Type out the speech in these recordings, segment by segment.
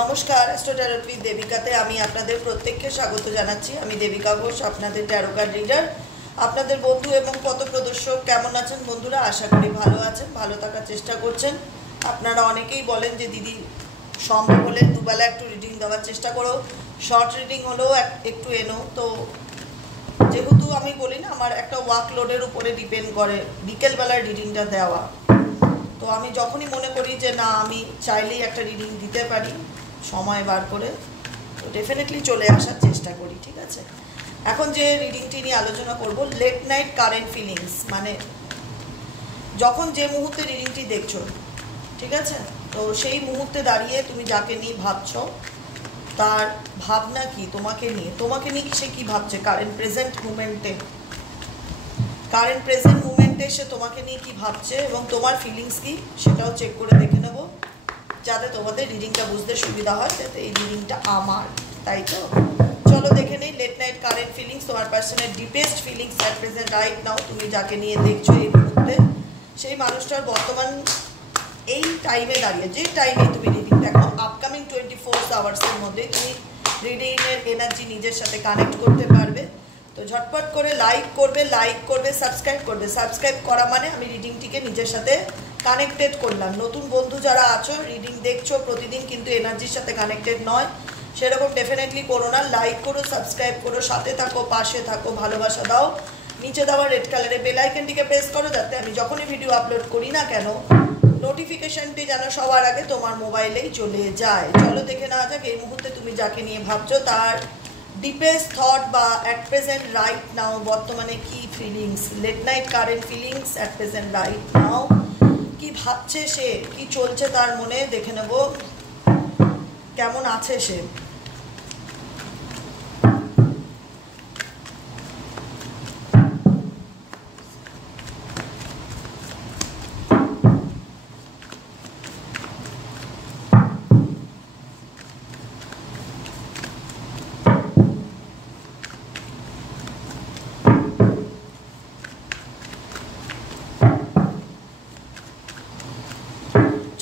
নমস্কার, astro tarot with দেবিকাতে আমি আপনাদের প্রত্যেককে স্বাগত জানাচ্ছি। আমি দেবিকা ঘোষ, আপনাদের ট্যারো কার্ড রিডার, আপনাদের বন্ধু এবং পথপ্রদর্শক। কেমন আছেন বন্ধুরা? আশা করি ভালো আছেন, ভালো থাকার চেষ্টা করছেন। আপনারা অনেকেই বলেন যে দিদি সম্ভব হলে দুবেলা একটু রিডিং দেওয়ার চেষ্টা করো, শর্ট রিডিং হলেও একটু এনো। তো যেহেতু আমি বলি না, আমার একটা ওয়ার্কলোডের উপরে ডিপেন্ড করে বিকেলবেলার রিডিংটা দেওয়া। তো আমি যখনই মনে করি যে না, আমি চাইলেই একটা রিডিং দিতে পারি সময় বার করে, তো ডেফিনেটলি চলে আসার চেষ্টা করি। ঠিক আছে, এখন যে রিডিংটি নিয়ে আলোচনা করব, লেট নাইট কারেন্ট ফিলিংস, মানে যখন যে মুহূর্তে রিডিংটি দেখছো, ঠিক আছে, তো সেই মুহূর্তে দাঁড়িয়ে তুমি যাকে নিয়ে ভাবছো তার ভাবনা কি তোমাকে নিয়ে সে কি ভাবছে কারেন্ট প্রেজেন্ট মুমেন্টে সে তোমাকে নিয়ে কি ভাবছে এবং তোমার ফিলিংস কি, সেটাও চেক করে দেখে নেব, যাতে তোমাদের রিডিংটা বুঝতে সুবিধা হয়, যাতে এই রিডিংটা আমার, তাই তো চলো দেখে নেই। লেট নাইট কারেন্ট ফিলিংস, তোমার পার্সনের deepest feelings at present right নাও। তুমি যাকে নিয়ে দেখছো এই মুহূর্তে, সেই মানুষটার বর্তমান এই টাইমে দাঁড়িয়ে, যে টাইমে তুমি রিডিং দেখো, আপকামিং 24 আওয়ার্সের মধ্যে তুমি রিডিংয়ের এনার্জি নিজের সাথে কানেক্ট করতে পারবে। তো ঝটপট করে লাইক করবে, সাবস্ক্রাইব করা মানে আমি রিডিংটিকে নিজের সাথে কানেক্টেড করলাম। নতুন বন্ধু যারা আছো, রিডিং দেখছো প্রতিদিন কিন্তু এনার্জির সাথে কানেক্টেড নয়, সেরকম ডেফিনেটলি করো না। লাইক করো, সাবস্ক্রাইব করো, সাথে থাকো, পাশে থাকো, ভালোবাসা দাও। নিচে দেওয়া রেড কালারের বেল আইকনটিকে প্রেস করো, যাতে আমি যখনই ভিডিও আপলোড করি না কেন নোটিফিকেশনটি যেন সবার আগে তোমার মোবাইলেই চলে যায়। চলো দেখে নেওয়া যাক এই মুহূর্তে তুমি যাকে নিয়ে ভাবছো তার ডিপেস্ট থট বা অ্যাট প্রেজেন্ট রাইট নাও বর্তমানে কি feelings. Late night current feelings at present right now, কি ভাবছে সে, কি চলছে তার মনে, দেখে নেব কেমন আছে সে।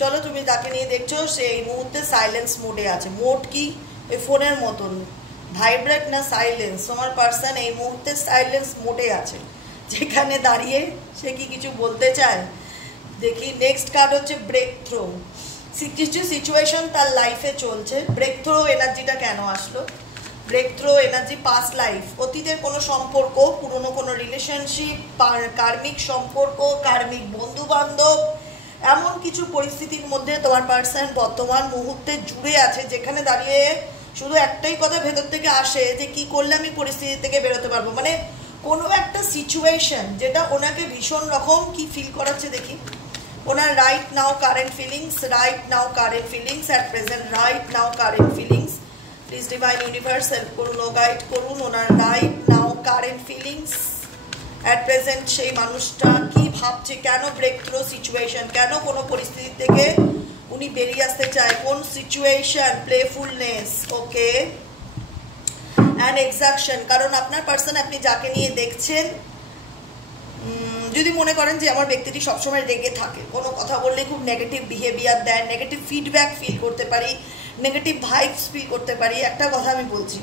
চলো তুমি যাকে নিয়ে দেখছো সে এই মুহূর্তে সাইলেন্স মোডে আছে। মোড কি? ওই ফোনের মতন ভাইব্রেট না সাইলেন্স। তোমার পার্সন এই মুহূর্তে সাইলেন্স মোডে আছে, যেখানে দাঁড়িয়ে সে কি কিছু বলতে চায় দেখি। নেক্সট কার্ড হচ্ছে ব্রেক থ্রো। কিছু সিচুয়েশন তার লাইফে চলছে। ব্রেক থ্রো এনার্জিটা কেন আসলো? Breakthrough energy past life, অতীতের কোনো সম্পর্ক, পুরনো কোনো রিলেশনশিপ, কার্মিক সম্পর্ক, কার্মিক বন্ধু বান্ধব, এমন কিছু পরিস্থিতির মধ্যে তোমার পার্সন বর্তমান মুহূর্তে জুড়ে আছে, যেখানে দাঁড়িয়ে শুধু একটাই কথা ভেতর থেকে আসে যে কি করলে আমি পরিস্থিতি থেকে বেরোতে পারবো। মানে কোনো একটা সিচুয়েশন যেটা ওনাকে ভীষণ রকম কি ফিল করাচ্ছে দেখি। ওনার right now current feelings at present right now current feelings. Please divine universe help করুন ও গাইড করুন। ওনার right now current feelings at present, সেই মানুষটা কি ভাবছে, কেন ব্রেক থ্রো সিচুয়েশন, কেন কোনো পরিস্থিতি থেকে উনি বেরিয়ে আসতে চায়, কোন সিচুয়েশন, প্লেফুলনেস, ওকে, অ্যান্ড এক্সাকশন। কারণ আপনার পার্সন, আপনি যাকে নিয়ে দেখছেন, যদি মনে করেন যে আমার ব্যক্তিটি সবসময় রেগে থাকে, কোনো কথা বললে খুব নেগেটিভ বিহেভিয়ার দেয়, নেগেটিভ ফিডব্যাক ফিল করতে পারি, নেগেটিভ ভাইবস ফিল করতে পারি। একটা কথা আমি বলছি,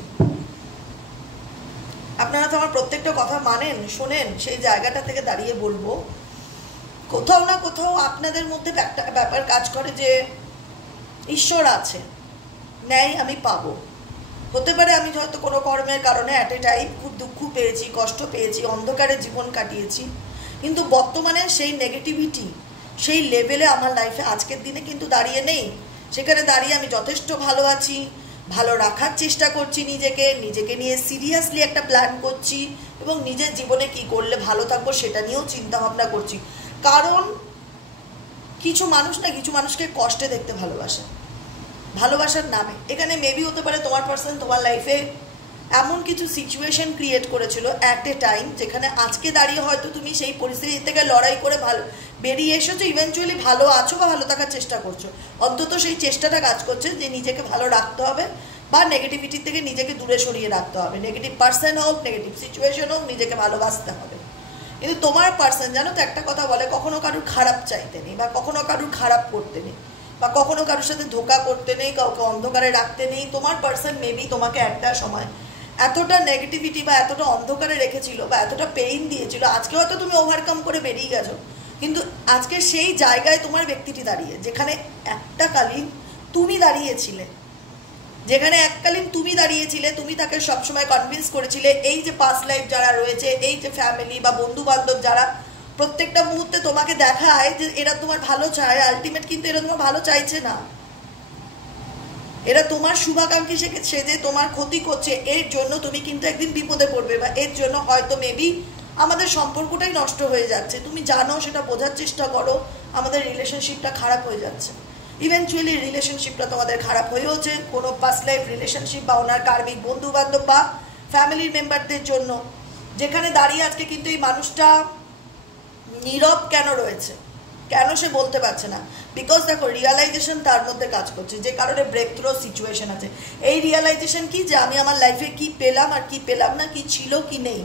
আপনারা তো আমার প্রত্যেকটা কথা মানেন, শোনেন, সেই জায়গাটা থেকে দাঁড়িয়ে বলবো, কোথাও না কোথাও আপনাদের মধ্যে একটা ব্যাপার কাজ করে যে ঈশ্বর আছে, ন্যায় আমি পাবো। হতে পারে আমি হয়তো কোনো কর্মের কারণে অ্যাট এ টাইম খুব দুঃখ পেয়েছি, কষ্ট পেয়েছি, অন্ধকারে জীবন কাটিয়েছি, কিন্তু বর্তমানে সেই নেগেটিভিটি সেই লেভেলে আমার লাইফে আজকের দিনে কিন্তু দাঁড়িয়ে নেই। সেখানে দাঁড়িয়ে আমি যথেষ্ট ভালো আছি, ভালো রাখার চেষ্টা করছি নিজেকে নিয়ে সিরিয়াসলি একটা প্ল্যান করছি এবং নিজের জীবনে কি করলে ভালো থাকবো সেটা নিয়েও চিন্তা ভাবনা করছি। কারণ কিছু মানুষ না, কিছু মানুষকে কষ্টে দেখতে ভালোবাসে, ভালোবাসার নামে। এখানে মেবি হতে পারে তোমার পার্সন তোমার লাইফে এমন কিছু সিচুয়েশন ক্রিয়েট করেছিল অ্যাট এ টাইম, যেখানে আজকে দাঁড়িয়ে হয়তো তুমি সেই পরিস্থিতি থেকে লড়াই করে ভালো বেরিয়ে এসেছো, ইভেনচুয়ালি ভালো আছো বা ভালো থাকার চেষ্টা করছো। অন্তত সেই চেষ্টাটা কাজ করছে যে নিজেকে ভালো রাখতে হবে বা নেগেটিভিটি থেকে নিজেকে দূরে সরিয়ে রাখতে হবে। নেগেটিভ পার্সন হোক, নেগেটিভ সিচুয়েশন হোক, নিজেকে ভালোবাসতে হবে। কিন্তু তোমার পার্সন জানো তো, একটা কথা বলে, কখনো কারুর খারাপ চাইতে নেই বা কখনো কারুর খারাপ করতে নেই, বা কখনো কারোর সাথে ধোকা করতে নেই, কাউকে অন্ধকারে রাখতে নেই। তোমার পার্সন মেবি তোমাকে একটা সময় এতটা নেগেটিভিটি বা এতটা অন্ধকারে রেখেছিল বা এতটা পেইন দিয়েছিল, আজকে হয়তো তুমি ওভারকাম করে বেরিয়ে গেছো, কিন্তু আজকে সেই জায়গায় তোমার ব্যক্তিটি দাঁড়িয়ে, যেখানে একটা কালীন তুমি দাঁড়িয়েছিলে, যেখানে এককালীন তুমি দাঁড়িয়েছিলে, তুমি তাকে সবসময় কনভিন্স করেছিলে। এই যে পাস্ট লাইফ যারা রয়েছে, এই যে ফ্যামিলি বা বন্ধু বান্ধব যারা প্রত্যেকটা মুহূর্তে তোমাকে দেখায় যে এরা তোমার ভালো চায়, আলটিমেট কিন্তু এরা তোমার ভালো চাইছে না, এরা তোমার শুভাকাঙ্ক্ষী সেজে তোমার ক্ষতি করছে। এর জন্য তুমি কিন্তু একদিন বিপদে পড়বে, বা এর জন্য হয়তো মেবি আমাদের সম্পর্কটাই নষ্ট হয়ে যাচ্ছে। তুমি জানো, সেটা বোঝার চেষ্টা করো, আমাদের রিলেশনশিপটা খারাপ হয়ে যাচ্ছে। ইভেনচুয়ালি রিলেশনশিপটা তোমাদের খারাপ হয়েওছে কোনো পাস্ট লাইফ রিলেশনশিপ বা ওনার কার্মিক বন্ধু বান্ধব বা ফ্যামিলির মেম্বারদের জন্য, যেখানে দাঁড়িয়ে আজকে কিন্তু এই মানুষটা নীরব কেন রয়েছে, কেন সে বলতে পারছে না? বিকজ দেখো, রিয়ালাইজেশন তার মধ্যে কাজ করছে, যে কারণে ব্রেক থ্রো সিচুয়েশন আছে। এই রিয়ালাইজেশন কি, যে আমি আমার লাইফে কি পেলাম আর কি পেলাম না, কি ছিল কি নেই।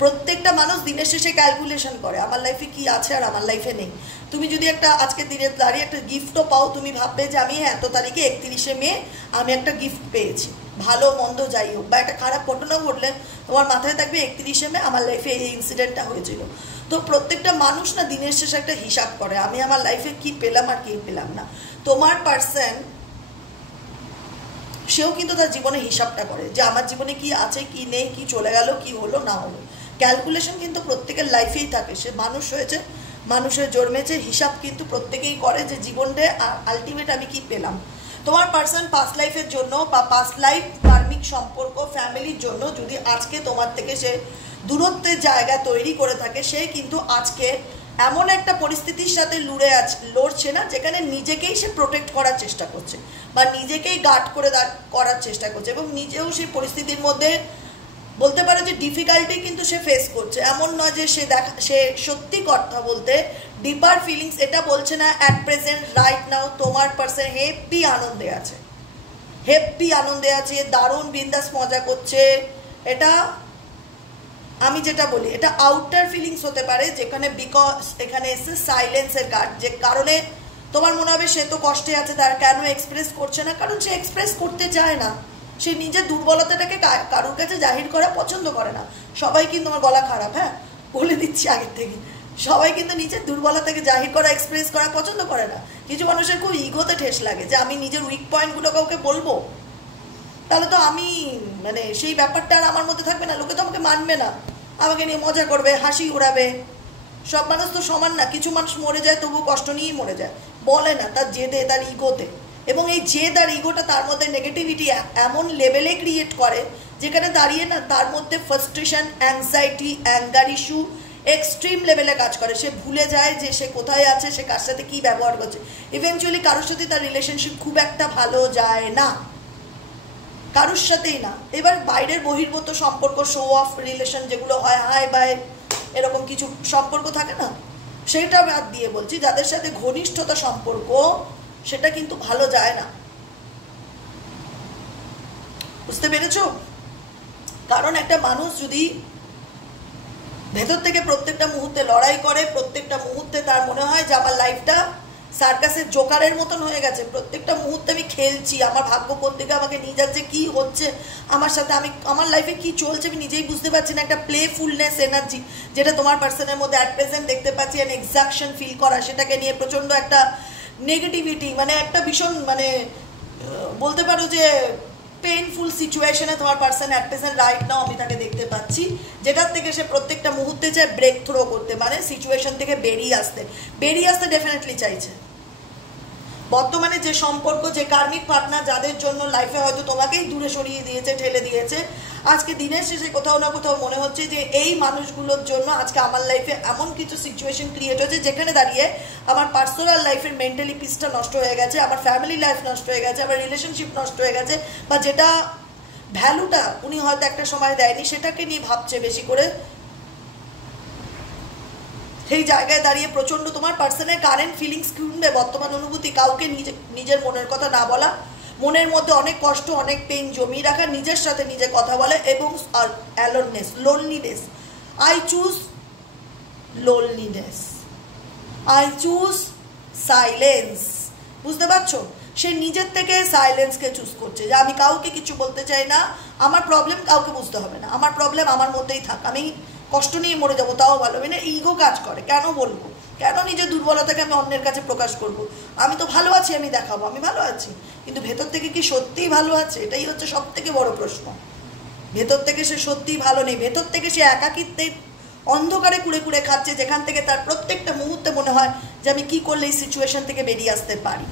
প্রত্যেকটা মানুষ দিনের শেষে ক্যালকুলেশন করে, আমার লাইফে কি আছে আর আমার লাইফে নেই। তুমি যদি একটা আজকের দিনের দাঁড়িয়ে একটা গিফটও পাও, তুমি ভাববে যে আমি এত তারিখে 31শে মে আমি একটা গিফট পেয়েছি, ভালো মন্দ যাই হোক, বা একটা খারাপ ঘটনা ঘটলে তোমার মাথায় থাকবে 31শে মে আমার লাইফে এই ইনসিডেন্টটা হয়েছিল। তো প্রত্যেকটা মানুষ না দিনের শেষে একটা হিসাব করে, আমি আমার লাইফে কি পেলাম আর কি পেলাম না। তোমার পার্সন সেও কিন্তু তার জীবনে হিসাবটা করে, যে আমার জীবনে কি আছে কি নেই, কি চলে গেল, কি হলো না হলো। ক্যালকুলেশন কিন্তু প্রত্যেকের লাইফেই থাকে, সে মানুষ হয়েছে, মানুষের জন্মেছে, হিসাব কিন্তু প্রত্যেকেই করে যে জীবনে আলটিমেট আমি কি পেলাম। তোমার পার্সন পাস্ট লাইফের জন্য বা পাস্ট লাইফ কার্মিক সম্পর্ক ফ্যামিলির জন্য যদি আজকে তোমার থেকে সে দূরত্বের জায়গা তৈরি করে থাকে, সে কিন্তু আজকে এমন একটা পরিস্থিতির সাথে লড়ছে না, যেখানে নিজেকেই সে প্রোটেক্ট করার চেষ্টা করছে বা নিজেকেই গার্ড করে করার চেষ্টা করছে, এবং নিজেও সেই পরিস্থিতির মধ্যে বলতে পারো যে ডিফিকাল্টি কিন্তু সে ফেস করছে। এমন নয় যে সে সত্যি কথা বলতে ডিপার ফিলিংস এটা বলছে না। অ্যাট প্রেজেন্ট রাইট নাও তোমার পার্সন হেপি আনন্দে আছে, হেপি আনন্দে আছে, দারুণ বিন্দাস মজা করছে। এটা আমি যেটা বলি, এটা আউটার ফিলিংস হতে পারে, যেখানে বিকজ এখানে এসে সাইলেন্সের কার্ড, যে কারণে তোমার মনে হবে সে তো কষ্টে আছে, তার কেন এক্সপ্রেস করছে না, কারণ সে এক্সপ্রেস করতে চায় না। সে নিজের দুর্বলতাটাকে কারোর কাছে জাহির করা পছন্দ করে না। সবাই কিন্তু, আমার গলা খারাপ, হ্যাঁ বলে দিচ্ছি আগের থেকে, সবাই কিন্তু নিজের দুর্বলতাকে জাহির করা, এক্সপ্রেস করা পছন্দ করে না। কিছু মানুষের খুব ইগোতে ঠেস লাগে, যে আমি নিজের উইক পয়েন্টগুলো কাউকে বলবো, তাহলে তো আমি মানে সেই ব্যাপারটা আর আমার মধ্যে থাকবে না, লোকে তো আমাকে মানবে না, আমাকে নিয়ে মজা করবে, হাসি উড়াবে। সব মানুষ তো সমান না, কিছু মানুষ মরে যায় তবু কষ্ট নিয়েই মরে যায়, বলে না, তার জেদে, তার ইগোতে। এবং এই জেদ আর ইগোটা তার মধ্যে নেগেটিভিটি এমন লেভেলে ক্রিয়েট করে, যেখানে দাঁড়িয়ে না তার মধ্যে frustration, anxiety, anger issue extreme লেভেলে কাজ করে। সে ভুলে যায় যে সে কোথায় আছে, সে কার সাথে কী ব্যবহার করছে। ইভেনচুয়ালি কারোর সাথে তার রিলেশনশিপ খুব একটা ভালো যায় না, কারোর সাথেই না। এবার বাইরের বহির্ভূত সম্পর্ক, শো অফ রিলেশন যেগুলো হয়, হাই বাই এরকম কিছু সম্পর্ক থাকে না, সেটা বাদ দিয়ে বলছি, যাদের সাথে ঘনিষ্ঠতা সম্পর্ক, সেটা কিন্তু ভালো যায় না। বুঝতে পেরেছো? কারণ একটা মানুষ যদি ভেতর থেকে প্রত্যেকটা মুহূর্তে লড়াই করে, প্রত্যেকটা মুহূর্তে তার মনে হয় যে আমার লাইফটা সার্কাসের জোকারের মতন হয়ে গেছে, প্রত্যেকটা মুহূর্তে আমি খেলছি, আমার ভাগ্য কোন দিকে আমাকে নিয়ে যাচ্ছে, কি হচ্ছে আমার সাথে, আমি আমার লাইফে কি চলছে আমি নিজেই বুঝতে পারছি না। একটা প্লেফুলনেস এনার্জি যেটা তোমার পার্সনের মধ্যে অ্যাট প্রেজেন্ট দেখতে পাচ্ছি, অ্যান এক্সাকশন ফিল করা, সেটাকে নিয়ে প্রচণ্ড একটা নেগেটিভিটি, মানে একটা ভীষণ মানে বলতে পারো যে পেইনফুল সিচুয়েশনে তোমার পার্সন অ্যাট প্রেজেন্ট রাইট নাও আমি তাকে দেখতে পাচ্ছি, যেটার থেকে সে প্রত্যেকটা মুহূর্তে চায় ব্রেক থ্রো করতে, মানে সিচুয়েশন থেকে বেরিয়ে আসতে ডেফিনেটলি চাইছে। বর্তমানে যে সম্পর্ক, যে কার্মিক পার্টনার যাদের জন্য লাইফে হয়তো তোমাকেই দূরে সরিয়ে দিয়েছে, ঠেলে দিয়েছে, আজকে দিনের শেষে কোথাও না কোথাও মনে হচ্ছে যে এই মানুষগুলোর জন্য আজকে আমার লাইফে এমন কিছু সিচুয়েশন ক্রিয়েট হয়েছে, যেখানে দাঁড়িয়ে আমার পার্সোনাল লাইফের মেন্টালি পিসটা নষ্ট হয়ে গেছে, আমার ফ্যামিলি লাইফ নষ্ট হয়ে গেছে, আমার রিলেশনশিপ নষ্ট হয়ে গেছে, বা যেটা ভ্যালুটা উনি হয়তো একটা সময় দেয়নি, সেটাকে নিয়ে ভাবছে বেশি করে। সেই জায়গায় দাঁড়িয়ে প্রচণ্ড তোমার পার্সনের কারেন্ট ফিলিংস কিনবে, বর্তমান অনুভূতি, কাউকে নিজের মনের কথা না বলা, মনের মধ্যে অনেক কষ্ট, অনেক পেইন জমিয়ে রাখা, নিজের সাথে নিজে কথা বলে, এবং aloneness, loneliness. I choose loneliness, I choose silence. বুঝতে পারছো? সে নিজের থেকে সাইলেন্সকে চুজ করছে, যে আমি কাউকে কিছু বলতে চাই না, আমার প্রবলেম কাউকে বুঝতে হবে না, আমার প্রবলেম আমার মধ্যেই থাক, আমি কষ্ট নিয়ে মরে যাবো তাও ভালো। মানে ইগো কাজ করে, কেন বলবো, কেন নিজের দুর্বলতাকে আমি অন্যের কাছে প্রকাশ করব? আমি তো ভালো আছি, আমি দেখাবো আমি ভালো আছি, কিন্তু ভেতর থেকে কি সত্যিই ভালো আছে? এটাই হচ্ছে সব থেকে বড় প্রশ্ন। ভেতর থেকে সে সত্যিই ভালো নেই, ভেতর থেকে সে একাকিত্বে অন্ধকারে কুড়ে কুড়ে খাচ্ছে, যেখান থেকে তার প্রত্যেকটা মুহূর্তে মনে হয় যে আমি কি করলে এই সিচুয়েশন থেকে বেরিয়ে আসতে পারি,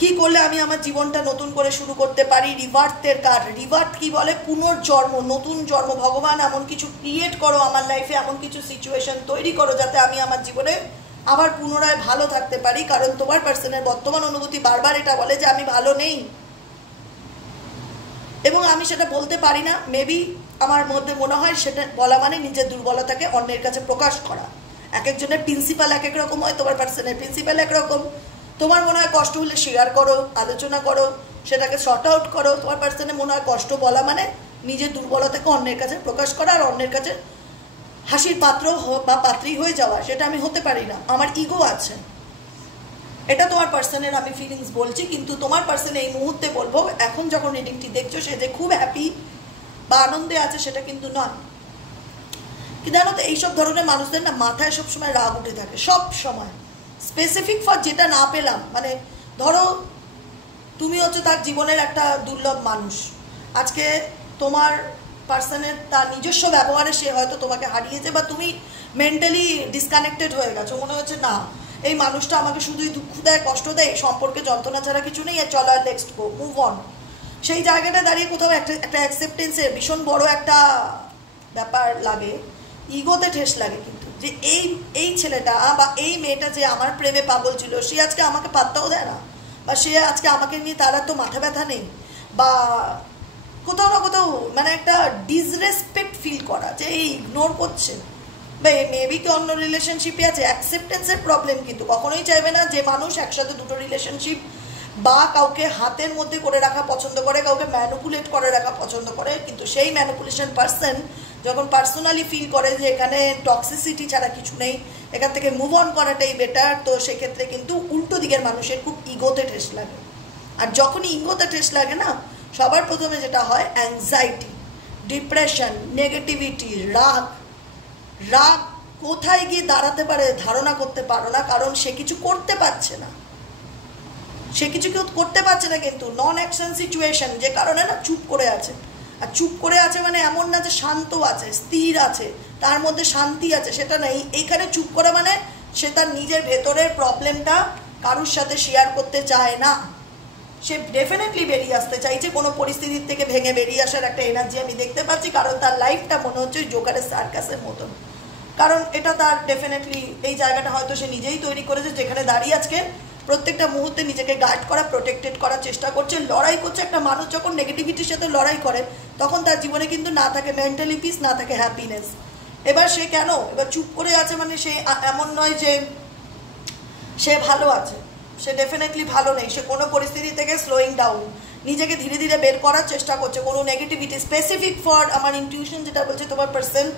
কি করলে আমি আমার জীবনটা নতুন করে শুরু করতে পারি। রিভার্থের কার্ড, রিভার্থ কি বলে? পুনর্জন্ম, নতুন জন্ম। ভগবান এমন কিছু ক্রিয়েট করো আমার লাইফে, এমন কিছু সিচুয়েশন তৈরি করো যাতে আমি আমার জীবনে আবার পুনরায় ভালো থাকতে পারি। কারণ তোমার পার্সনের বর্তমান অনুভূতি বারবার এটা বলে যে আমি ভালো নেই, এবং আমি সেটা বলতে পারি না। মেবি আমার মধ্যে মনে হয় সেটা বলা মানে নিজের দুর্বলতাকে অন্যের কাছে প্রকাশ করা। এক একজনের প্রিন্সিপাল এক এক রকম হয়, তোমার পার্সনের প্রিন্সিপাল একরকম। তোমার মনে হয় কষ্ট হলে শেয়ার করো, আলোচনা করো, সেটাকে শর্ট আউট করো। তোমার পার্সনে মনে হয় কষ্ট বলা মানে নিজের দুর্বলতাকে অন্যের কাছে প্রকাশ করা, আর অন্যের কাছে হাসির পাত্র বা পাত্রী হয়ে যাওয়া। সেটা আমি হতে পারি না, আমার ইগো আছে। এটা তোমার পার্সনের আমি ফিলিংস বলছি, কিন্তু তোমার পার্সনে এই মুহূর্তে বলবো, এখন যখন রিডিংটি দেখছো সে যে খুব হ্যাপি বা আনন্দে আছে সেটা কিন্তু নয়। কি জানো তো, এইসব ধরনের মানুষদের না মাথায় সবসময় রাগ উঠে থাকে, সব সময়। স্পেসিফিক ফর যেটা না পেলাম, মানে ধরো তুমি হচ্ছে তার জীবনের একটা দুর্লভ মানুষ, আজকে তোমার পার্সনের তার নিজস্ব ব্যবহারে সে হয়তো তোমাকে হারিয়েছে, বা তুমি মেন্টালি ডিসকানেক্টেড হয়ে গেছো, মনে হচ্ছে না এই মানুষটা আমাকে শুধুই দুঃখ দেয়, কষ্ট দেয়, সম্পর্কে যন্ত্রণা ছাড়া কিছু নেই, আর চলো আর নেক্সট গো, মুভ অন। সেই জায়গাটা দাঁড়িয়ে কোথাও একটা অ্যাকসেপ্টেন্সের ভীষণ বড় একটা ব্যাপার লাগে, ইগোতে ঠেস লাগে। কিন্তু যে এই ছেলেটা বা এই মেয়েটা যে আমার প্রেমে পাগল ছিল, সে আজকে আমাকে পাত্তাও দেয় না, বা সে আজকে আমাকে নিয়ে তার তো মাথা ব্যথা নেই, বা কোথাও না কোথাও মানে একটা ডিসরেসপেক্ট ফিল করা, যে এই ইগনোর করছে, বা মেবি কি অন্য রিলেশনশিপে আছে। অ্যাকসেপ্টেন্সের প্রবলেম কিন্তু কখনোই চাইবে না যে মানুষ একসাথে দুটো রিলেশনশিপ বা কাউকে হাতের মধ্যে করে রাখা পছন্দ করে, কাউকে ম্যানুপুলেট করে রাখা পছন্দ করে, কিন্তু সেই ম্যানুপুলেশন পার্সন যখন পার্সোনালি ফিল করে যে এখানে টক্সিসিটি ছাড়া কিছু নেই, এখান থেকে মুভ অন করাটাই বেটার, তো সেক্ষেত্রে কিন্তু উল্টো দিকের মানুষের খুব ইগোতে ঠেস লাগে। আর যখনই ইগোতে ঠেস লাগে না, সবার প্রথমে যেটা হয় অ্যাংজাইটি, ডিপ্রেশন, নেগেটিভিটি, রাগ। রাগ কোথায় গিয়ে দাঁড়াতে পারে ধারণা করতে পারো না, কারণ সে কিছু করতে পারছে না, সে কিছু কেউ করতে পারছে না, কিন্তু নন অ্যাকশন সিচুয়েশন, যে কারণে না চুপ করে আছে। আর চুপ করে আছে মানে এমন না যে শান্ত আছে, স্থির আছে, তার মধ্যে শান্তি আছে, সেটা নেই। এইখানে চুপ করে মানে সে তার নিজের ভেতরের প্রবলেমটা কারুর সাথে শেয়ার করতে চায় না, সে ডেফিনেটলি বেরিয়ে আসতে চাইছে। কোনো পরিস্থিতির থেকে ভেঙে বেরিয়ে আসার একটা এনার্জি আমি দেখতে পাচ্ছি, কারণ তার লাইফটা মনে হচ্ছে জোকারের সার্কাসের মতন। কারণ এটা তার ডেফিনেটলি এই জায়গাটা হয়তো সে নিজেই তৈরি করেছে, যেখানে দাঁড়িয়ে আজকে প্রত্যেকটা মুহূর্তে নিজেকে গার্ড করা, প্রোটেক্টেড করার চেষ্টা করছে, লড়াই করছে। একটা মানুষ যখন নেগেটিভিটির সাথে লড়াই করে তখন তার জীবনে কিন্তু না থাকে মেন্টালি পিস, না থাকে হ্যাপিনেস। এবার সে কেন এবার চুপ করে আছে, মানে সে এমন নয় যে সে ভালো আছে, সে ডেফিনেটলি ভালো নেই, সে কোনো পরিস্থিতি থেকে স্লোয়িং ডাউন, নিজেকে ধীরে ধীরে বের করার চেষ্টা করছে। কোনো নেগেটিভিটি স্পেসিফিক ফর আমার ইনটিউশন যেটা বলছে, তোমার পার্সন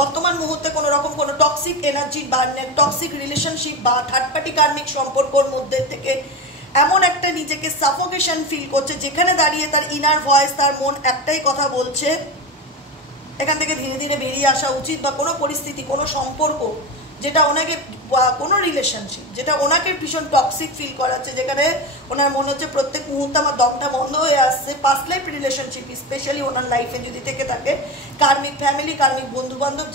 বর্তমান মুহূর্তে কোনো রকম কোনো টক্সিক এনার্জি বা টক্সিক রিলেশনশিপ বা থার্ড পার্টি কার্মিক সম্পর্কর মধ্যে থেকে এমন একটা নিজেকে সাফোকেশন ফিল করছে, যেখানে দাঁড়িয়ে তার ইনার ভয়েস, তার মন একটাই কথা বলছে, এখান থেকে ধীরে ধীরে বেরিয়ে আসা উচিত। বা কোনো পরিস্থিতি, কোনো সম্পর্ক যেটা ওনাকে, কোনো রিলেশনশিপ যেটা ওনাকে ভীষণ টক্সিক ফিল করাচ্ছে, যেখানে ওনার মনে হচ্ছে প্রত্যেক মুহূর্তে আমার দমটা বন্ধ হয়ে আসছে। পাস্ট লাইফ রিলেশনশিপ স্পেশালি ওনার লাইফে যদি থেকে থাকে, কার্মিক ফ্যামিলি, কার্মিক বন্ধু বান্ধব,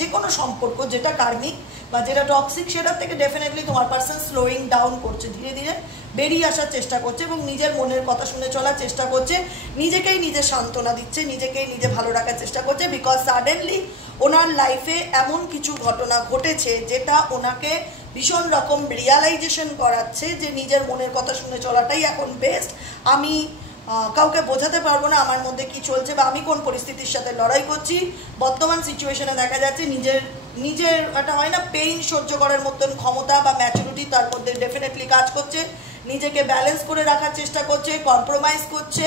যে কোনো সম্পর্ক যেটা কার্মিক বা যেটা টক্সিক, সেটার থেকে ডেফিনেটলি তোমার পার্সন স্লোয়িং ডাউন করছে, ধীরে ধীরে বেরিয়ে আসার চেষ্টা করছে এবং নিজের মনের কথা শুনে চলার চেষ্টা করছে, নিজেকেই নিজে সান্ত্বনা দিচ্ছে, নিজেকেই নিজে ভালো রাখার চেষ্টা করছে। বিকজ সাডেনলি ওনার লাইফে এমন কিছু ঘটনা ঘটেছে যেটা ওনাকে ভীষণ রকম রিয়ালাইজেশন করাচ্ছে যে নিজের মনের কথা শুনে চলাটাই এখন বেস্ট। আমি কাউকে বোঝাতে পারবো না আমার মধ্যে কি চলছে বা আমি কোন পরিস্থিতির সাথে লড়াই করছি। বর্তমান সিচুয়েশনে দেখা যাচ্ছে নিজের একটা হয় না পেইন সহ্য করার মতন ক্ষমতা বা ম্যাচুরিটি তার মধ্যে ডেফিনেটলি কাজ করছে, নিজেকে ব্যালেন্স করে রাখার চেষ্টা করছে, কম্প্রোমাইজ করছে,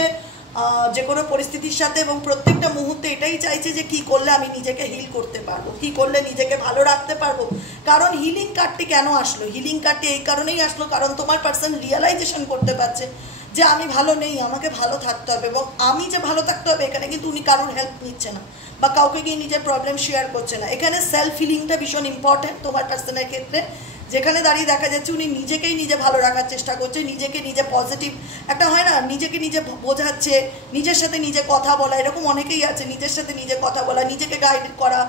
যে কোনো পরিস্থিতির সাথে, এবং প্রত্যেকটা মুহূর্তে এটাই চাইছে যে কি করলে আমি নিজেকে হিল করতে পারবো, কি করলে নিজেকে ভালো রাখতে পারবো। কারণ হিলিং কার্ডটি কেন আসলো? হিলিং কার্ডটি এই কারণেই আসলো কারণ তোমার পার্সন রিয়েলাইজেশন করতে পারছে যে আমি ভালো নেই, আমাকে ভালো থাকতে হবে, এবং আমি যে ভালো থাকতে হবে এখানে কিন্তু উনি কারোর হেল্প নিচ্ছে না বা কাউকে গিয়ে নিজের প্রবলেম শেয়ার করছে না। এখানে সেলফ হিলিংটা ভীষণ ইম্পর্টেন্ট তোমার পার্সনের ক্ষেত্রে, যেখানে দাঁড়িয়ে দেখা যাচ্ছে উনি নিজেকেই নিজে ভালো রাখার চেষ্টা করছে, নিজেকে নিজে পজিটিভ একটা হয় না, নিজেকে নিজে বোঝাচ্ছে, নিজের সাথে নিজে কথা বলা, এরকম অনেকেই আছে, নিজের সাথে নিজে কথা বলা, নিজেকে গাইড করা,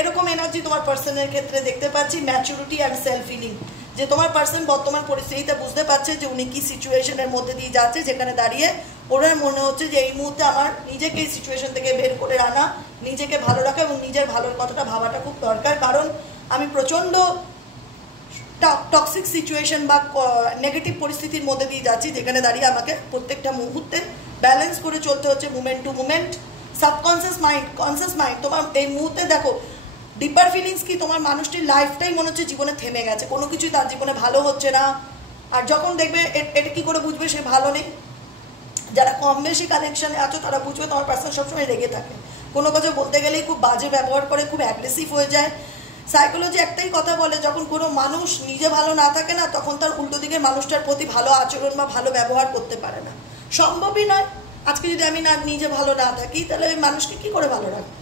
এরকম এনার্জি তোমার পার্সনের ক্ষেত্রে দেখতে পাচ্ছি। ম্যাচুরিটি অ্যান্ড সেলফ হিলিং, যে তোমার পার্সন বর্তমান পরিস্থিতিতে বুঝতে পারছে যে উনি কি সিচুয়েশনের মধ্যে দিয়ে যাচ্ছে, যেখানে দাঁড়িয়ে ওনার মনে হচ্ছে যে এই মুহূর্তে আমার নিজেকে এই সিচুয়েশন থেকে বের করে আনা, নিজেকে ভালো রাখা এবং নিজের ভালোর কথাটা ভাবাটা খুব দরকার। কারণ আমি প্রচণ্ড টক্সিক সিচুয়েশন বা নেগেটিভ পরিস্থিতির মধ্যে দিয়ে যাচ্ছি, যেখানে দাঁড়িয়ে আমাকে প্রত্যেকটা মুহূর্তে ব্যালেন্স করে চলতে হচ্ছে, movement to movement. Subconscious mind, conscious mind, তোমার এই মুহূর্তে দেখো ডিপার ফিলিংস কি, তোমার মানুষটির লাইফটাই মনে হচ্ছে জীবনে থেমে গেছে, কোনো কিছুই তার জীবনে ভালো হচ্ছে না। আর যখন দেখবে এটা কি করে বুঝবে সে ভালো নেই? যারা কম বেশি কানেকশানে আছো তারা বুঝবে তোমার পার্সন সবসময় রেগে থাকে, কোনো কথা বলতে গেলেই খুব বাজে ব্যবহার করে, খুব অ্যাগ্রেসিভ হয়ে যায়। সাইকোলজি একটাই কথা বলে, যখন কোনো মানুষ নিজে ভালো না থাকে না, তখন তার উল্টো দিকের মানুষটার প্রতি ভালো আচরণ বা ভালো ব্যবহার করতে পারে না, সম্ভবই নয়। আজকে যদি আমি নিজে ভালো না থাকি তাহলে ওই মানুষকে কী করে ভালো রাখবো?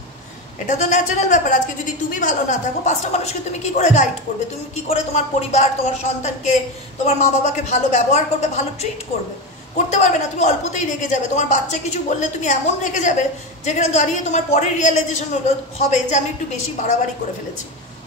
এটা তো ন্যাচারাল ব্যাপার। আজকে যদি তুমি ভালো না থাকো, পাঁচটা মানুষকে তুমি কি করে গাইড করবে? তুমি কি করে তোমার পরিবার, তোমার সন্তানকে, তোমার মা বাবাকে ভালো ব্যবহার করবে, ভালো ট্রিট করবে? করতে পারবে না। তুমি অল্পতেই রেগে যাবে। তোমার বাচ্চা কিছু বললে তুমি এমন রেগে যাবে যেখানে দাঁড়িয়ে তোমার পরে রিয়েলাইজেশন হবে যে আমি একটু বেশি বাড়াবাড়ি করে ফেলেছি,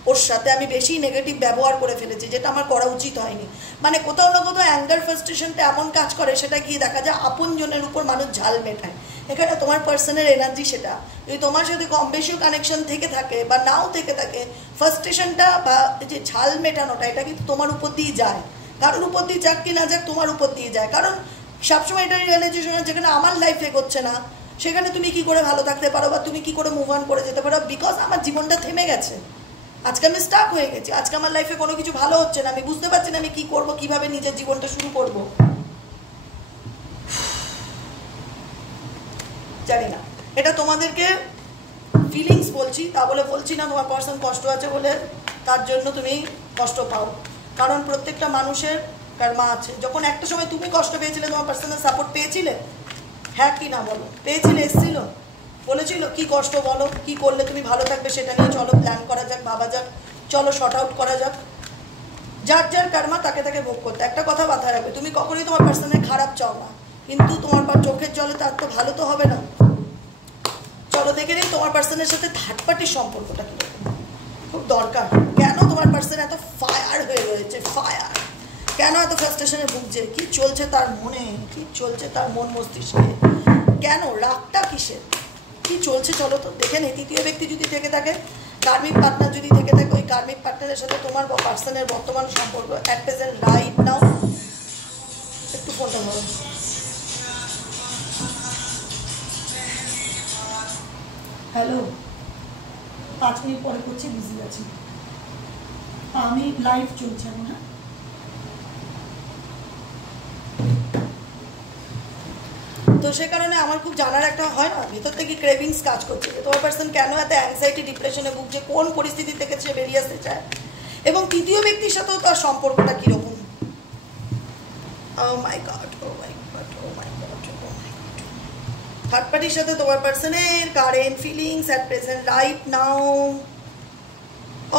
ওর সাথে আমি বেশি নেগেটিভ ব্যবহার করে ফেলেছি, যেটা আমার করা উচিত হয়নি। মানে কোথাও না কোথাও অ্যাঙ্গার ফ্রাস্ট্রেশনটা এমন কাজ করে, সেটা গিয়ে দেখা যায় আপনজনের উপর মানুষ ঝাল মেটায়। এখানে তোমার পার্সনের এনার্জি সেটা, যদি তোমার সাথে কম বেশিও কানেকশন থেকে থাকে বা নাও থেকে থাকে, ফ্রাস্ট্রেশনটা বা যে ঝাল মেটানোটা এটা কিন্তু তোমার উপর দিয়ে যায়, কারোর উপর দিয়ে যাক কি না যাক তোমার উপর দিয়ে যায়। কারণ সবসময় এটা রিয়েলাইজেশন, যেখানে আমার লাইফ এগোচ্ছে না সেখানে তুমি কি করে ভালো থাকতে পারো বা তুমি কি করে মুভ অন করে যেতে পারো? বিকজ আমার জীবনটা থেমে গেছে, আজকে আমি স্টাক হয়ে গেছি, আজকে আমার লাইফে কোনো কিছু ভালো হচ্ছে না, আমি বুঝতে পারছি না আমি কি করব, কিভাবে নিজের জীবনটা শুরু করব। জানি না, এটা তোমাদেরকে ফিলিংস বলছি, তা বলে বলছি না তোমার পার্সন কষ্ট আছে বলে তার জন্য তুমি কষ্ট পাও। কারণ প্রত্যেকটা মানুষের কর্মা আছে। যখন একটা সময় তুমি কষ্ট পেয়েছিলে, তোমার পার্সনের সাপোর্ট পেয়েছিলে? হ্যাঁ কি না বলো? পেয়েছিলে? এসেছিল? বলেছিল কি কষ্ট বলো, কি করলে তুমি ভালো থাকবে সেটা নিয়ে চলো প্ল্যান করা যাক, ভাবা যাক, চলো শর্ট আউট করা যাক। যার যার কর্মা তাকে তাকে ভোগ করতে। একটা কথা মাথায় রাখবে, তুমি কখনোই তোমার পার্সনের খারাপ চাও না, কিন্তু তোমার চোখের জলে তার তো ভালো তো হবে না। চলো দেখে নিন তোমার পার্সনের সাথে থার্ড পার্টির সম্পর্কটা কীরকম, খুব দরকার। কেন তোমার পার্সন এত ফায়ার হয়ে রয়েছে, ফায়ার কেন এত ফ্রাস্ট্রেশনে ভুগছে, কি চলছে তার মনে, কি চলছে তার মন মস্তিষ্কে, কেন রাগটা কিসের, কি চলছে চলো তো দেখে নেই। তৃতীয় ব্যক্তি যদি থেকে থাকে, কার্মিক পার্টনার যদি থেকে থাকে, ওই কার্মিক পার্টনারের সাথে তোমার পার্সনের বর্তমান সম্পর্ক অ্যাট প্রেজেন্ট রাইট নাও। একটু ফোনটা বলো। হ্যালো, 5 মিনিট পরে করছি, বিজি আছি আমি, লাইভ চলছে এখন। হ্যাঁ, তো সে কারণে আমার খুব জানার একটা হয় না, ভেতর থেকে ক্রেভিংস কাজ করছে যে তোমার পার্সন কেন এত অ্যাংজাইটি ডিপ্রেশনে ভুগছে, কোন পরিস্থিতি থেকে সে বেরিয়ে আসতে চায়, এবং তৃতীয় ব্যক্তির সাথেও তার সম্পর্কটা কীরকম। Oh my God, oh my God, oh my God, oh my God. Third পার্টির সাথে তোমার পার্সনের current feelings at present right now.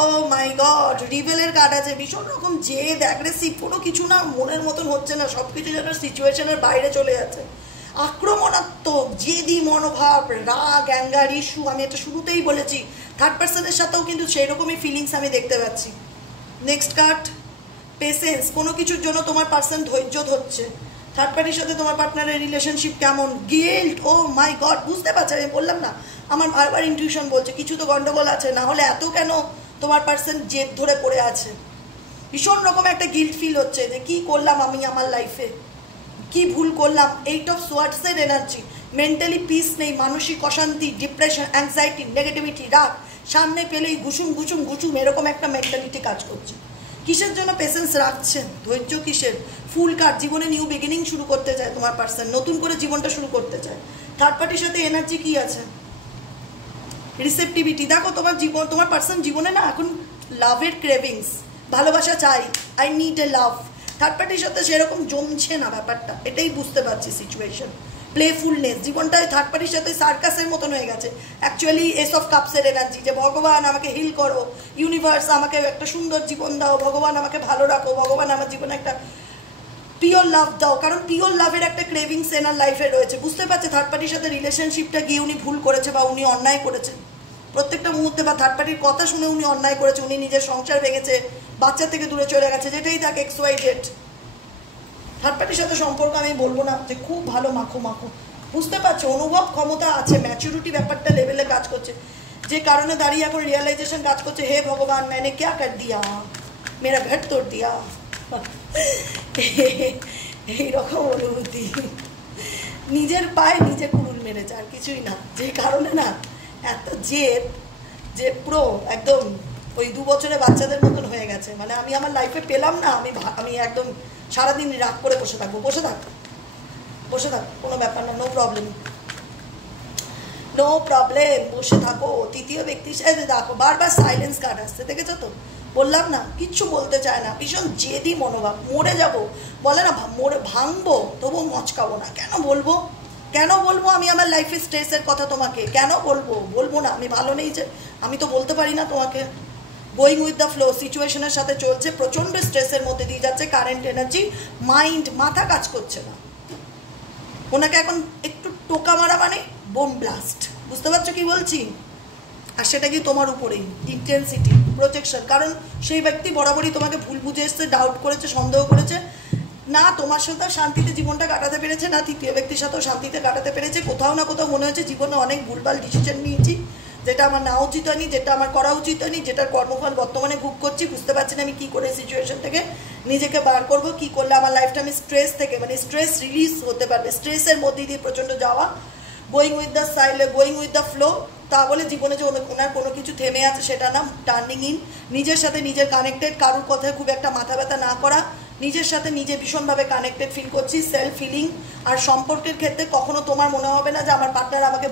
Oh my God, রিভেলের কার্ড আছে, ভীষণ রকম জেদ, অ্যাগ্রেসিভ, কোনো কিছু না মনের মতন হচ্ছে না, সব কিছু যেন সিচুয়েশনের বাইরে চলে যাচ্ছে, আক্রমণাত্মক, জেদি মনোভাব, রাগ, অ্যাঙ্গার, ইস্যু। আমি এটা শুরুতেই বলেছি, থার্ড পার্সনের সাথেও কিন্তু সেই রকমই ফিলিংস আমি দেখতে পাচ্ছি। নেক্সট কার্ড, পেশেন্স, কোনো কিছুর জন্য তোমার পার্সন ধৈর্য ধরছে। থার্ড পার্টির সাথে তোমার পার্টনারের রিলেশনশিপ কেমন, গিল্ট, ও মাই গড, বুঝতে পারছে, আমি বললাম না আমার বারবার ইনটিউশন বলছে কিছু তো গন্ডগোল আছে, না হলে এত কেন তোমার পার্সন জেদ ধরে পড়ে আছে। ভীষণ রকম একটা গিল্ট ফিল হচ্ছে যে কি করলাম আমি আমার লাইফে, কি ভুল করলাম। 8 অফ সোয়ার্ডসের এনার্জি, মেন্টালি পিস নেই, মানসিক অশান্তি, ডিপ্রেশন, অ্যাংজাইটি, নেগেটিভিটি, রাগ, সামনে পেলেই ঘুষুম ঘুষুম ঘুষুম, এরকম একটা মেন্টালিটি কাজ করছে। কিসের জন্য পেশেন্স রাখছেন, ধৈর্য কিসের? ফুল কার্ড, জীবনে নিউ বিগিনিং শুরু করতে চায় তোমার পার্সন, নতুন করে জীবনটা শুরু করতে চায়। থার্ড পার্টির সাথে এনার্জি কি আছে? রিসেপটিভিটি। দেখো তোমার জীবন, তোমার পার্সন জীবনে না এখন লাভের ক্রেভিংস, ভালোবাসা চাই, I need a love. Third পার্টির সাথে সেরকম জমছে না ব্যাপারটা, এটাই বুঝতে পারছি সিচুয়েশন। প্লেফুলনেস, জীবনটা থার্ড পার্টির সাথে সার্কাসের মতন হয়ে গেছে। অ্যাকচুয়ালি এস অফ কাপসের এনার্জি, যে ভগবান আমাকে হিল করো, ইউনিভার্স আমাকে একটা সুন্দর জীবন দাও, ভগবান আমাকে ভালো রাখো, ভগবান আমার জীবনে একটা পিওর লাভ দাও। কারণ পিওর লাভের একটা ক্রেভিংস এনার লাইফে রয়েছে। বুঝতে পারছে থার্ড পার্টির সাথে রিলেশনশিপটা গিয়ে উনি ভুল করেছে বা উনি অন্যায় করেছেন প্রত্যেকটা মুহূর্তে, বা থার্ড পার্টির কথা শুনে উনি অন্যায় করেছে, উনি নিজের সংসার ভেঙেছে, বাচ্চা থেকে দূরে চলে গেছে, যেটাই থাক এক্স ওয়াই জেড। থার্ড পার্টির সাথে সম্পর্ক আমি বলবো না যে খুব ভালো মাখো মাখো, বুঝতে পারছো অনুভব ক্ষমতা আছে, ম্যাচুরিটি ব্যাপারটা লেভেলে কাজ করছে, যে কারণে দাঁড়িয়ে এখন রিয়েলাইজেশন কাজ করছে, হে ভগবান मैंने क्या कर दिया, मेरा घर तोड़ दिया। এইরকম অনুভূতি, নিজের পায়ে নিজে কুড়ুল মেরেছে, আর কিছুই না। যে কারণে না এত জেদ, যে পুরো একদম ওই 2 বছরের বাচ্চাদের মতন হয়ে গেছে। মানে আমি আমার লাইফে পেলাম না, আমি একদম সারাদিন রাগ করে বসে থাকবো। বসে থাক, কোনো ব্যাপার না, নো প্রবলেম, বসে থাকো। তৃতীয় ব্যক্তির সাথে দেখো বারবার সাইলেন্স কার্ড আসছে, দেখেছো তো? বললাম না, কিচ্ছু বলতে চায় না, ভীষণ জেদি মনোভাব, মরে যাব বলে না, মরে ভাঙবো তবু মচকাবো না। কেন বলবো আমি আমার লাইফে স্ট্রেসের কথা তোমাকে? কেন বলবো না? আমি ভালো নেই যে আমি তো বলতে পারি না তোমাকে। গোয়িং উইথ দ্য ফ্লো, সিচুয়েশনের সাথে চলছে, প্রচণ্ড স্ট্রেসের মধ্যে দিয়ে যাচ্ছে, কারেন্ট এনার্জি, মাইন্ড, মাথা কাজ করছে না। ওনাকে এখন একটু টোকা মারা মানে বোম ব্লাস্ট, বুঝতে পারছো কি বলছি? আর সেটা কি তোমার উপরেই ইন্টেন্সিটি, প্রজেকশন। কারণ সেই ব্যক্তি বরাবরই তোমাকে ভুল বুঝে এসছে, ডাউট করেছে, সন্দেহ করেছে, না তোমার সাথে শান্তিতে জীবনটা কাটাতে পেরেছে, না তৃতীয় ব্যক্তির সাথেও শান্তিতে কাটাতে পেরেছে। কোথাও না কোথাও মনে হচ্ছে জীবনে অনেক ভুলভাল ডিসিশন নিয়েছি, যেটা আমার নেওয়া উচিত হয়নি, যেটা আমার করা উচিত হয়নি, যেটার কর্মফল বর্তমানে ভোগ করছি। বুঝতে পারছি না আমি কী করে সিচুয়েশন থেকে নিজেকে বার করবো, কী করলে আমার লাইফটা আমি স্ট্রেস থেকে, মানে স্ট্রেস রিলিজ হতে পারবে, স্ট্রেসের মধ্যে দিয়ে প্রচণ্ড যাওয়া, গোয়িং উইথ দ্য ফ্লো। তা বলে জীবনে যে ওনার কোনো কিছু থেমে আছে সেটা না, টার্নিং ইন, নিজের সাথে নিজের কানেক্টেড, কারুর কথায় খুব একটা মাথা ব্যথা না করা, নিজের সাথে নিজে ভীষণভাবে কানেক্টেড ফিল করছি, সেলফ ফিলিং। আর সম্পর্কের ক্ষেত্রে কখনো তোমার মনে হবে না যে আমার পার্টনার আমাকে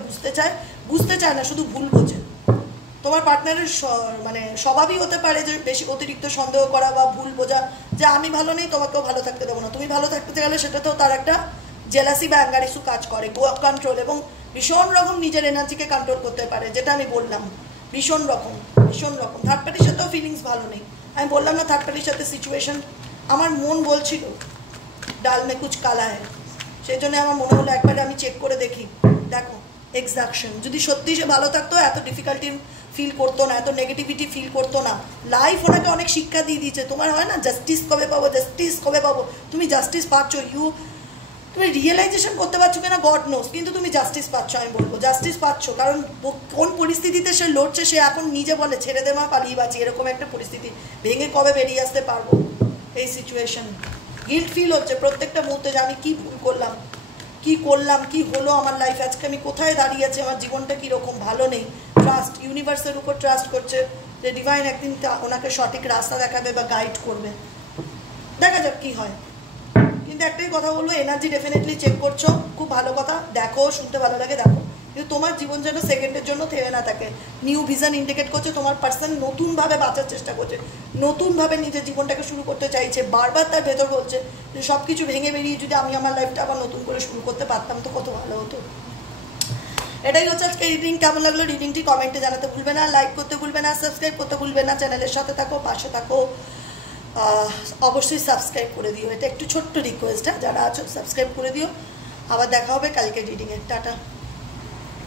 বুঝতে চায় না, শুধু ভুল বোঝে। তোমার পার্টনারের মানে স্বভাবই হতে পারে যে বেশি অতিরিক্ত সন্দেহ করা বা ভুল বোঝা, যে আমি ভালো নেই তোমাকেও ভালো থাকতে দেবো না। তুমি ভালো থাকতে গেলে সেটাতেও তার একটা জেলাসি বা অ্যাঙ্গার ইস্যু কাজ করে, কন্ট্রোল, এবং ভীষণ রকম নিজের এনার্জিকে কন্ট্রোল করতে পারে, যেটা আমি বললাম ভীষণ রকম। থার্ড পার্টির সাথেও ফিলিংস ভালো নেই, আমি বললাম না থার্ড পার্টির সাথে সিচুয়েশন, আমার মন বলছিল ডাল মে কুচ কালা হ্যায়, সেই জন্য আমার মনে হলো একবারে আমি চেক করে দেখি। দেখো এক্সাকশন, যদি সত্যি সে ভালো থাকতো এত ডিফিকাল্টি ফিল করতো না, এত নেগেটিভিটি ফিল করতো না। লাইফ ওনাকে অনেক শিক্ষা দিয়ে দিয়েছে। তোমার হয় না জাস্টিস কবে পাবো, তুমি জাস্টিস পাচ্ছ, তুমি রিয়েলাইজেশন করতে পারছো কিনা গড নোস, কিন্তু তুমি জাস্টিস পাচ্ছ। আমি বলবো জাস্টিস পাচ্ছ, কারণ কোন পরিস্থিতিতে সে লড়ছে, সে এখন নিজে বলে ছেড়ে দে মা, পালিয়ে বাঁচি, এরকম একটা পরিস্থিতি ভেঙে কবে বেরিয়ে আসতে পারবো এই সিচুয়েশন। গিল্ট ফিল হচ্ছে প্রত্যেকটা মুহূর্তে যে আমি কি ভুল করলাম, কি হলো আমার লাইফ, আজকে আমি কোথায় দাঁড়িয়ে আছি, আমার জীবনটা কীরকম, ভালো নেই। ট্রাস্ট, ইউনিভার্সের উপর ট্রাস্ট করছে যে ডিভাইন একদিন ওনাকে সঠিক রাস্তা দেখাবে বা গাইড করবে, দেখা যাক কী হয়। কিন্তু একটাই কথা বলবো, এনার্জি ডেফিনেটলি চেক করছো, খুব ভালো কথা, দেখো, শুনতে ভালো লাগে, দেখো, কিন্তু তোমার জীবন যেন সেকেন্ডের জন্য থেমে না থাকে। নিউ ভিশন ইন্ডিকেট করছে, তোমার পার্সন নতুনভাবে বাঁচার চেষ্টা করছে, নতুনভাবে নিজের জীবনটাকে শুরু করতে চাইছে, বারবার তার ভেতর বলছে যে সব কিছু ভেঙে বেরিয়ে যদি আমি আমার লাইফটা আবার নতুন করে শুরু করতে পারতাম তো কত ভালো হতো। এটাই হচ্ছে আজকে রিডিং। কেমন লাগলো রিডিংটি কমেন্টে জানাতে ভুলবে না, লাইক করতে ভুলবে না, সাবস্ক্রাইব করতে ভুলবে না, চ্যানেলের সাথে থাকো, পাশে থাকো, অবশ্যই সাবস্ক্রাইব করে দিও, এটা একটু ছোট্ট রিকোয়েস্ট, যারা আছো সাবস্ক্রাইব করে দিও। আবার দেখা হবে কালকে রিডিংয়ে, টাটা।